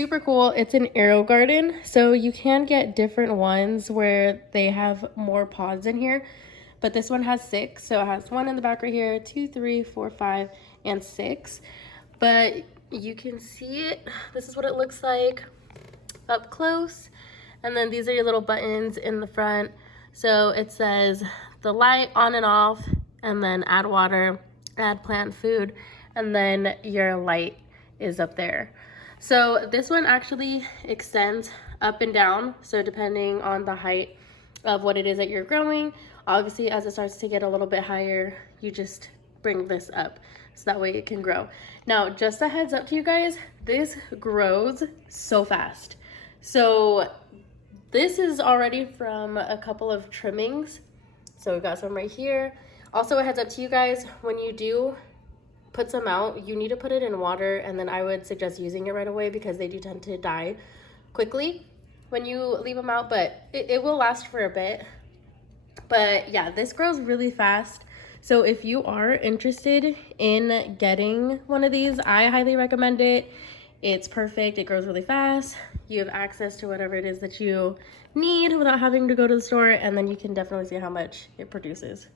super cool. It's an AeroGarden, so you can get different ones where they have more pods in here, but this one has 6. So it has 1 in the back right here, 2, 3, 4, 5, and 6. But you can see it. This is what it looks like up close. And then these are your little buttons in the front. So it says the light on and off, and then add water, add plant food, and then your light is up there. So this one actually extends up and down. So depending on the height of what it is that you're growing, obviously as it starts to get a little bit higher, you just bring this up so that way it can grow. Now, just a heads up to you guys, this grows so fast. So this is already from a couple of trimmings. So we've got some right here. Also, a heads up to you guys, when you do put some out, you need to put it in water, and then I would suggest using it right away because they do tend to die quickly when you leave them out, but it will last for a bit. But yeah, this grows really fast. So if you are interested in getting one of these, I highly recommend it. It's perfect. It grows really fast. You have access to whatever it is that you need without having to go to the store, and then you can definitely see how much it produces.